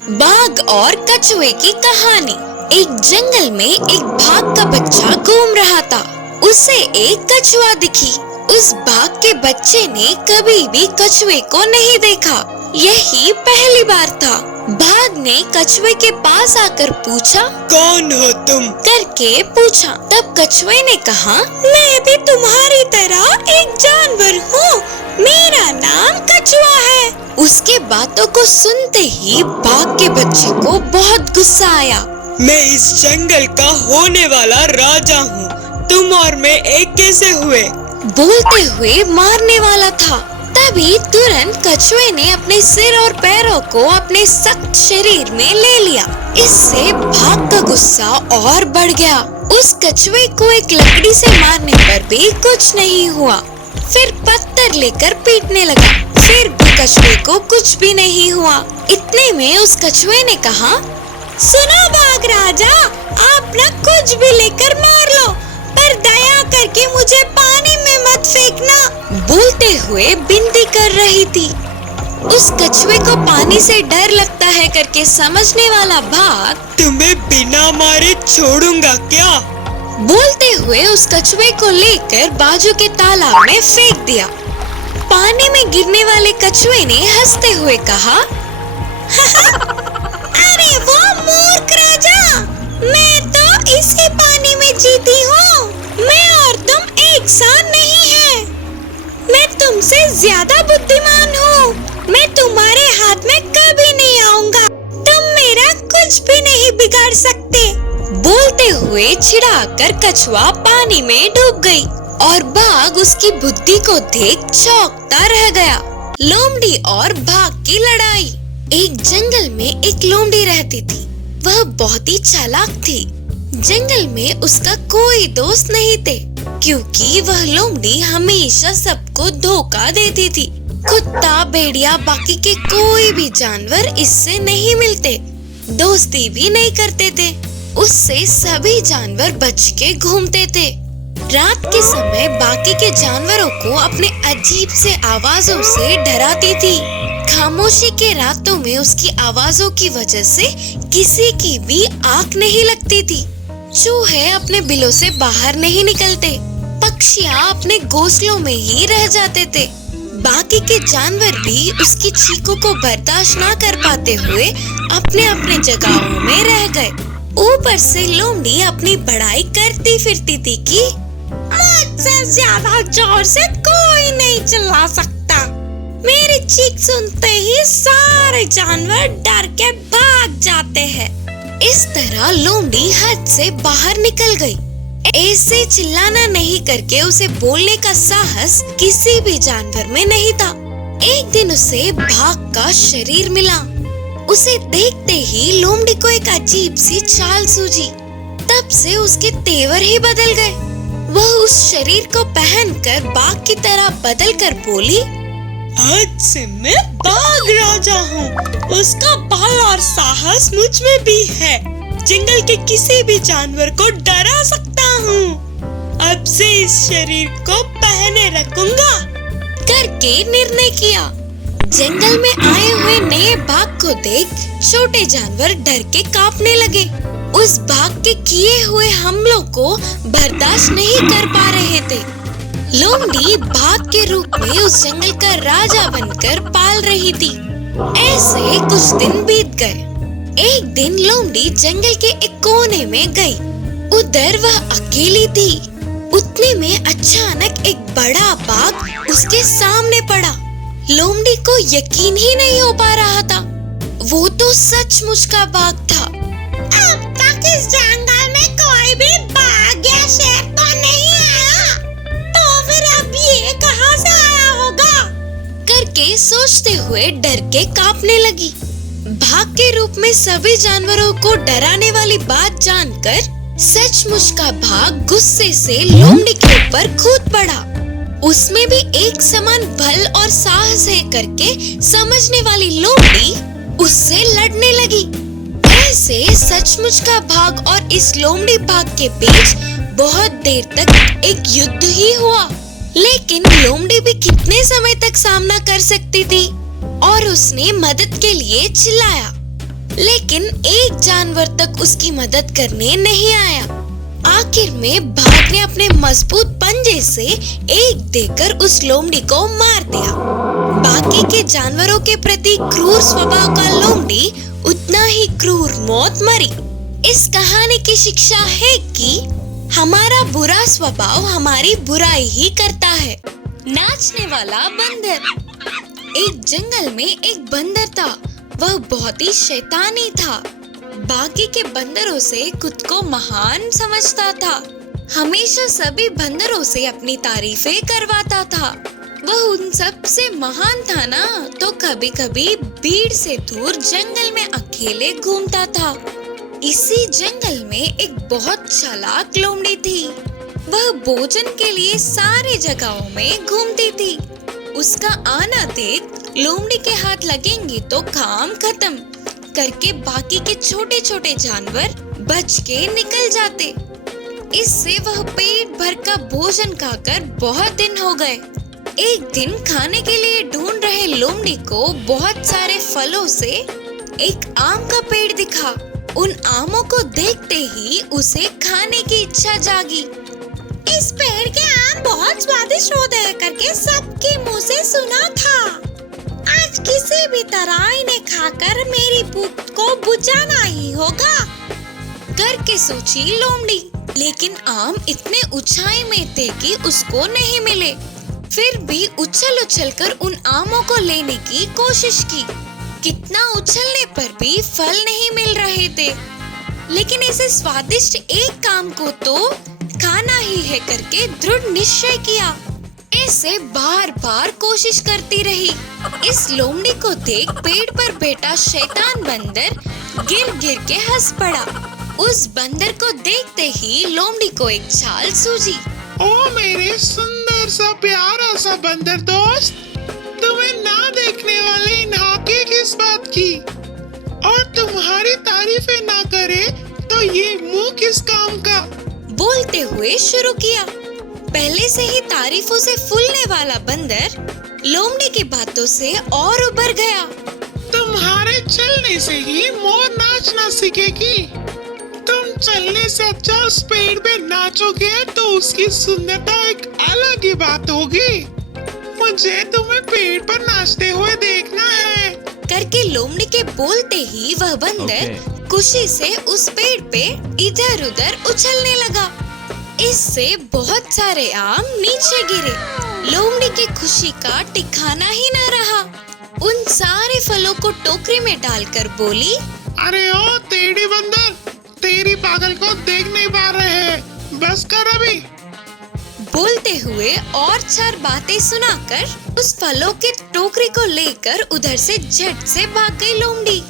बाघ और कछुए की कहानी। एक जंगल में एक बाघ का बच्चा घूम रहा था। उसे एक कछुआ दिखी। उस बाघ के बच्चे ने कभी भी कछुए को नहीं देखा, यही पहली बार था। बाघ ने कछुए के पास आकर पूछा, कौन हो तुम? करके पूछा। तब कछुए ने कहा, मैं भी तुम्हारी तरह एक जानवर हूँ, मेरा नाम कछुआ है। उसके बातों को सुनते ही बाघ के बच्चे को बहुत गुस्सा आया। मैं इस जंगल का होने वाला राजा हूँ, तुम और मैं एक कैसे हुए? बोलते हुए मारने वाला था। तभी तुरंत कछुए ने अपने सिर और पैरों को अपने सख्त शरीर में ले लिया। इससे बाघ का गुस्सा और बढ़ गया। उस कछुए को एक लकड़ी से मारने पर भी कुछ नहीं हुआ। फिर पत्थर लेकर पीटने लगा, फिर भी कछुए को कुछ भी नहीं हुआ। इतने में उस कछुए ने कहा, सुनो बाघ राजा, आप न कुछ भी लेकर मार लो, पर दया करके मुझे पानी में मत फेंकना। बोलते हुए विनती कर रही थी। उस कछुए को पानी से डर लगता है करके समझने वाला बाघ तुम्हें बिना मारे छोड़ूंगा क्या? बोलते हुए उस कछुए को लेकर बाजू के तालाब में फेंक दिया। पानी में गिरने वाले कछुए ने हंसते हुए कहा, अरे वो मूर्ख राजा, मैं तो इसी पानी में जीती हूँ। मैं और तुम एक साथ नहीं है। मैं तुमसे ज्यादा बुद्धिमान हूँ। मैं तुम्हारे हाथ में कभी नहीं आऊंगा। तुम मेरा कुछ भी नहीं बिगाड़ सकते। बोलते हुए चिढ़ाकर कछुआ पानी में डूब गई और बाघ उसकी बुद्धि को देख चौंकता रह गया। लोमड़ी और बाघ की लड़ाई। एक जंगल में एक लोमड़ी रहती थी। वह बहुत ही चालाक थी। जंगल में उसका कोई दोस्त नहीं थे, क्योंकि वह लोमड़ी हमेशा सबको धोखा देती थी। कुत्ता, भेड़िया, बाकी के कोई भी जानवर इससे नहीं मिलते, दोस्ती भी नहीं करते थे। उससे सभी जानवर बच के घूमते थे। रात के समय बाकी के जानवरों को अपने अजीब से आवाजों से डराती थी। खामोशी के रातों में उसकी आवाजों की वजह से किसी की भी आंख नहीं लगती थी। चूहे अपने बिलों से बाहर नहीं निकलते, पक्षियाँ अपने घोंसलों में ही रह जाते थे। बाकी के जानवर भी उसकी चीखों को बर्दाश्त न कर पाते हुए अपने अपने जगहों में रह गए। ऊपर से लोमड़ी अपनी बड़ाई करती फिरती थी कि मुझसे ज्यादा जोर से कोई नहीं चिल्ला सकता। मेरी चीख सुनते ही सारे जानवर डर के भाग जाते हैं। इस तरह लोमड़ी हद से बाहर निकल गई। ऐसे चिल्लाना नहीं करके उसे बोलने का साहस किसी भी जानवर में नहीं था। एक दिन उसे बाघ का शरीर मिला। उसे देखते ही लोमड़ी को एक अजीब सी चाल सूझी। तब से उसके तेवर ही बदल गए। वह उस शरीर को पहनकर बाघ की तरह बदल कर बोली, आज से मैं बाघ राजा हूँ। उसका बल और साहस मुझ में भी है। जंगल के किसी भी जानवर को डरा सकता हूँ। अब से इस शरीर को पहने रखूंगा करके निर्णय किया। जंगल में आए हुए नए बाघ को देख छोटे जानवर डर के कांपने लगे। उस बाघ के किए हुए हमलों को बर्दाश्त नहीं कर पा रहे थे। लोमड़ी बाघ के रूप में उस जंगल का राजा बनकर पाल रही थी। ऐसे कुछ दिन बीत गए। एक दिन लोमड़ी जंगल के एक कोने में गई। उधर वह अकेली थी। उतने में अचानक एक बड़ा बाघ उसके सामने पड़ा। लोमड़ी को यकीन ही नहीं हो पा रहा था। वो तो सचमुच का बाघ था। अब तक इस जंगल में कोई भी बाघ या शेर तो नहीं आया, तो फिर अब ये कहां से आया होगा करके सोचते हुए डर के कांपने लगी। बाघ के रूप में सभी जानवरों को डराने वाली बात जानकर सचमुच का बाघ गुस्से से लोमड़ी के ऊपर कूद पड़ा। उसमें भी एक समान बल और साहस है करके समझने वाली लोमड़ी उससे लड़ने लगी। ऐसे सचमुच का बाघ और इस लोमड़ी बाघ के बीच बहुत देर तक एक युद्ध ही हुआ। लेकिन लोमड़ी भी कितने समय तक सामना कर सकती थी और उसने मदद के लिए चिल्लाया, लेकिन एक जानवर तक उसकी मदद करने नहीं आया। आखिर में बाघ ने अपने मजबूत पंजे से एक देकर उस लोमड़ी को मार दिया। बाकी के जानवरों के प्रति क्रूर स्वभाव का लोमड़ी उतना ही क्रूर मौत मरी। इस कहानी की शिक्षा है कि हमारा बुरा स्वभाव हमारी बुराई ही करता है। नाचने वाला बंदर। एक जंगल में एक बंदर था। वह बहुत ही शैतानी था। बाकी के बंदरों से खुद को महान समझता था। हमेशा सभी बंदरों से अपनी तारीफें करवाता था। वह उन सब से महान था ना, तो कभी कभी भीड़ से दूर जंगल में अकेले घूमता था। इसी जंगल में एक बहुत चालाक लोमड़ी थी। वह भोजन के लिए सारे जगहों में घूमती थी। उसका आना देख लोमड़ी के हाथ लगेंगे तो काम खत्म करके बाकी के छोटे छोटे जानवर बच के निकल जाते। इससे वह पेट भर का भोजन खाकर बहुत दिन हो गए। एक दिन खाने के लिए ढूंढ रहे लोमड़ी को बहुत सारे फलों से एक आम का पेड़ दिखा। उन आमों को देखते ही उसे खाने की इच्छा जागी। इस पेड़ के आम बहुत स्वादिष्ट होते हैं करके सबके मुंह से सुना था। आज किसी भी तरह इन्हें खाकर मेरी भूख को बुझाना ही होगा करके सोची लोमड़ी। लेकिन आम इतने ऊंचाई में थे कि उसको नहीं मिले। फिर भी उछल उछल कर उन आमों को लेने की कोशिश की। कितना उछलने पर भी फल नहीं मिल रहे थे। लेकिन ऐसे स्वादिष्ट एक आम को तो खाना ही है करके दृढ़ निश्चय किया। ऐसे बार बार कोशिश करती रही। इस लोमड़ी को देख पेड़ पर बैठा शैतान बंदर गिर गिर के हंस पड़ा। उस बंदर को देखते ही लोमड़ी को एक चाल सूझी। ओ मेरे सुंदर सा प्यारा सा बंदर दोस्त, तुम्हें ना देखने वाले इन हाके किस बात की, और तुम्हारी तारीफें ना करे तो ये मुंह किस काम का। बोलते हुए शुरू किया। पहले से ही तारीफों से फूलने वाला बंदर लोमड़ी की बातों से और उबर गया। तुम्हारे चलने से ही मोर नाचना सीखेगी। तुम चलने से अच्छा उस पेड़ पे नाचोगे तो उसकी सुंदरता एक अलग ही बात होगी। मुझे तुम्हें पेड़ पर नाचते हुए देखना है करके लोमड़ी के बोलते ही वह बंदर खुशी से उस पेड़ पे इधर उधर उछलने लगा। इससे बहुत सारे आम नीचे गिरे। लोमड़ी की खुशी का ठिकाना ही न रहा। उन सारे फलों को टोकरी में डालकर बोली, अरे ओ टेढ़ी बंदर, तेरी पागल को देख नहीं पा रहे हैं, बस कर अभी। बोलते हुए और चार बातें सुनाकर उस फलों के टोकरी को लेकर उधर से झट से भाग गई लोमड़ी।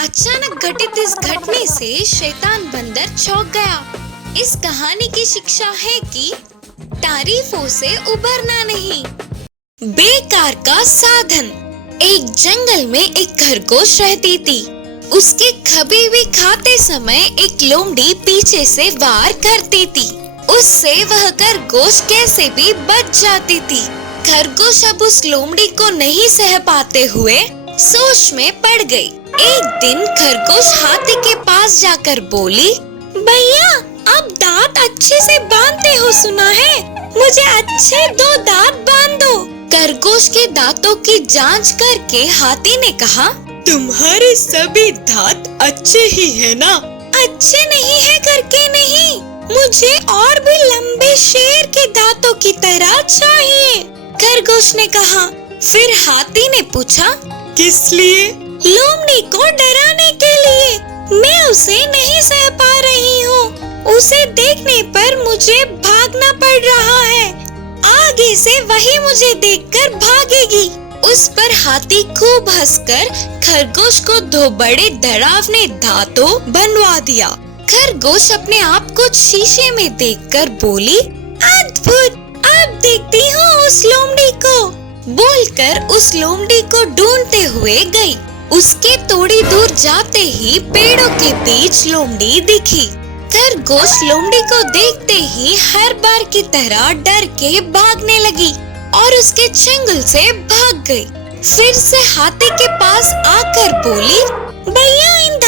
अचानक घटित इस घटने से शैतान बंदर चौंक गया। इस कहानी की शिक्षा है कि तारीफों से उबरना नहीं। बेकार का साधन। एक जंगल में एक खरगोश रहती थी। उसके कभी भी खाते समय एक लोमड़ी पीछे से वार करती थी। उससे वह खरगोश कैसे भी बच जाती थी। खरगोश अब उस लोमड़ी को नहीं सह पाते हुए सोच में पड़ गई। एक दिन खरगोश हाथी के पास जाकर बोली, भैया आप दांत अच्छे से बांधते हो सुना है, मुझे अच्छे 2 दांत बांध दो। खरगोश के दांतों की जांच करके हाथी ने कहा, तुम्हारे सभी दांत अच्छे ही है ना? अच्छे नहीं है करके नहीं, मुझे और भी लंबे शेर के दांतों की तरह चाहिए, खरगोश ने कहा। फिर हाथी ने पूछा, किस लिए? लोमड़ी को डराने के लिए। मैं उसे नहीं सह पा रही हूँ। उसे देखने पर मुझे भागना पड़ रहा है। आगे से वही मुझे देखकर भागेगी। उस पर हाथी खूब हंसकर खरगोश को 2 बड़े डरावने दांतों बनवा दिया। खरगोश अपने आप को शीशे में देखकर बोली, अद्भुत, अब देखती हूँ उस लोमड़ी को। बोलकर उस लोमड़ी को ढूंढते हुए गई। उसके थोड़ी दूर जाते ही पेड़ों के बीच लोमड़ी दिखी। खरगोश लोमड़ी को देखते ही हर बार की तरह डर के भागने लगी और उसके चंगुल से भाग गई। फिर से हाथी के पास आकर बोली, भैया इन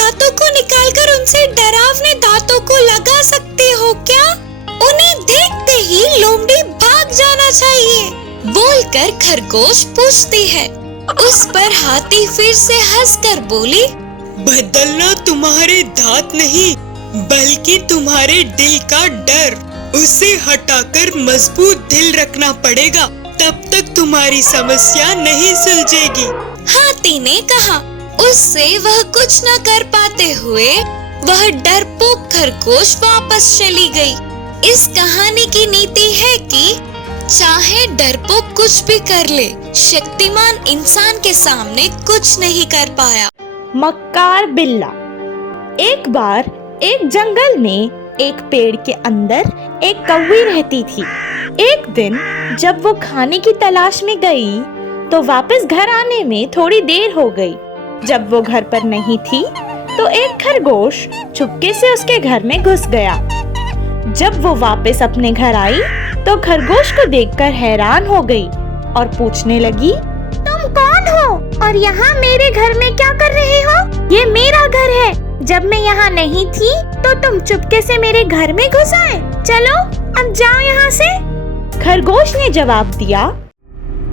से डरावने दांतों को लगा सकते हो क्या? उन्हें देखते ही लोमड़ी भाग जाना चाहिए, बोलकर खरगोश पूछती है। उस पर हाथी फिर से हंसकर बोली, बदलना तुम्हारे दांत नहीं बल्कि तुम्हारे दिल का डर। उसे हटाकर मजबूत दिल रखना पड़ेगा, तब तक तुम्हारी समस्या नहीं सुलझेगी। हाथी ने कहा। उससे वह कुछ न कर पाते हुए वह डरपोक खरगोश वापस चली गई। इस कहानी की नीति है कि चाहे डरपोक कुछ भी कर ले, शक्तिमान इंसान के सामने कुछ नहीं कर पाया। मक्कार बिल्ला। एक बार एक जंगल में एक पेड़ के अंदर एक कौवी रहती थी। एक दिन जब वो खाने की तलाश में गई तो वापस घर आने में थोड़ी देर हो गई। जब वो घर पर नहीं थी तो एक खरगोश चुपके से उसके घर में घुस गया। जब वो वापस अपने घर आई तो खरगोश को देखकर हैरान हो गई और पूछने लगी, तुम कौन हो और यहाँ मेरे घर में क्या कर रहे हो? ये मेरा घर है। जब मैं यहाँ नहीं थी तो तुम चुपके से मेरे घर में घुस आए। चलो अब जाओ यहाँ से। खरगोश ने जवाब दिया,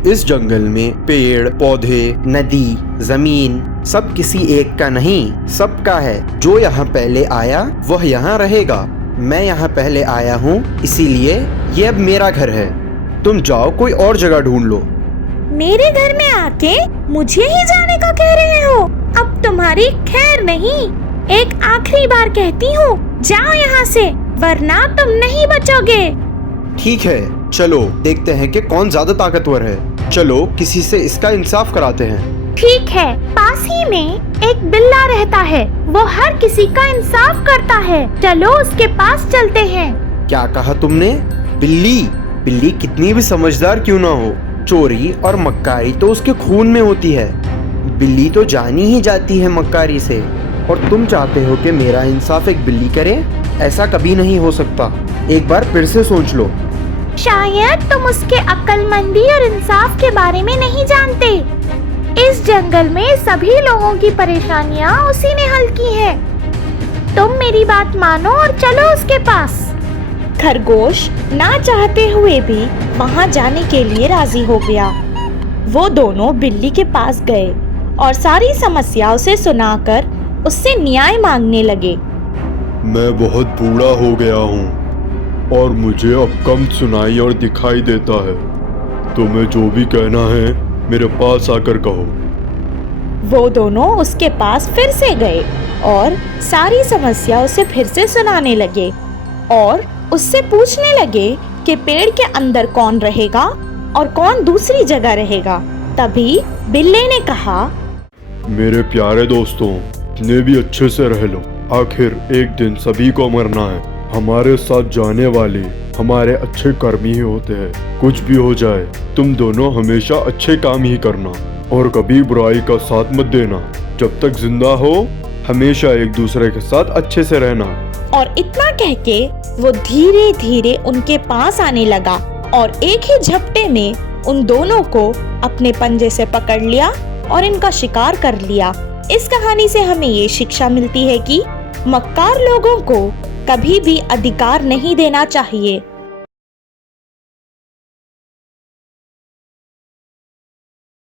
इस जंगल में पेड़ पौधे नदी जमीन सब किसी एक का नहीं, सबका है। जो यहाँ पहले आया वह यहाँ रहेगा। मैं यहाँ पहले आया हूँ, इसीलिए ये अब मेरा घर है। तुम जाओ कोई और जगह ढूंढ लो। मेरे घर में आके मुझे ही जाने को कह रहे हो? अब तुम्हारी खैर नहीं। एक आखिरी बार कहती हूँ, जाओ यहाँ से वरना तुम नहीं बचोगे। ठीक है, चलो देखते हैं कि कौन ज्यादा ताकतवर है। चलो किसी से इसका इंसाफ कराते हैं। ठीक है, पास ही में एक बिल्ला रहता है, वो हर किसी का इंसाफ करता है। चलो उसके पास चलते हैं। क्या कहा तुमने? बिल्ली? बिल्ली कितनी भी समझदार क्यों ना हो, चोरी और मक्कारी तो उसके खून में होती है। बिल्ली तो जानी ही जाती है मक्कारी से, और तुम चाहते हो कि मेरा इंसाफ एक बिल्ली करे? ऐसा कभी नहीं हो सकता। एक बार फिर से सोच लो। शायद तुम उसके अक्लमंदी और इंसाफ के बारे में नहीं जानते। इस जंगल में सभी लोगों की परेशानियां उसी ने हल की है। तुम मेरी बात मानो और चलो उसके पास। खरगोश ना चाहते हुए भी वहां जाने के लिए राजी हो गया। वो दोनों बिल्ली के पास गए और सारी समस्या उसे सुनाकर उससे न्याय मांगने लगे। मैं बहुत बूढ़ा हो गया हूँ और मुझे अब कम सुनाई और दिखाई देता है। तुम्हें जो भी कहना है मेरे पास आकर कहो। वो दोनों उसके पास फिर से गए और सारी समस्या उसे फिर से सुनाने लगे और उससे पूछने लगे कि पेड़ के अंदर कौन रहेगा और कौन दूसरी जगह रहेगा। तभी बिल्ली ने कहा, मेरे प्यारे दोस्तों, ने भी अच्छे से रह लो। आखिर एक दिन सभी को मरना है। हमारे साथ जाने वाले हमारे अच्छे कर्मी ही होते हैं। कुछ भी हो जाए, तुम दोनों हमेशा अच्छे काम ही करना और कभी बुराई का साथ मत देना। जब तक जिंदा हो हमेशा एक दूसरे के साथ अच्छे से रहना। और इतना कह के वो धीरे धीरे उनके पास आने लगा और एक ही झपटे में उन दोनों को अपने पंजे से पकड़ लिया और इनका शिकार कर लिया। इस कहानी से हमें ये शिक्षा मिलती है कि मक्कार लोगों को कभी भी अधिकार नहीं देना चाहिए।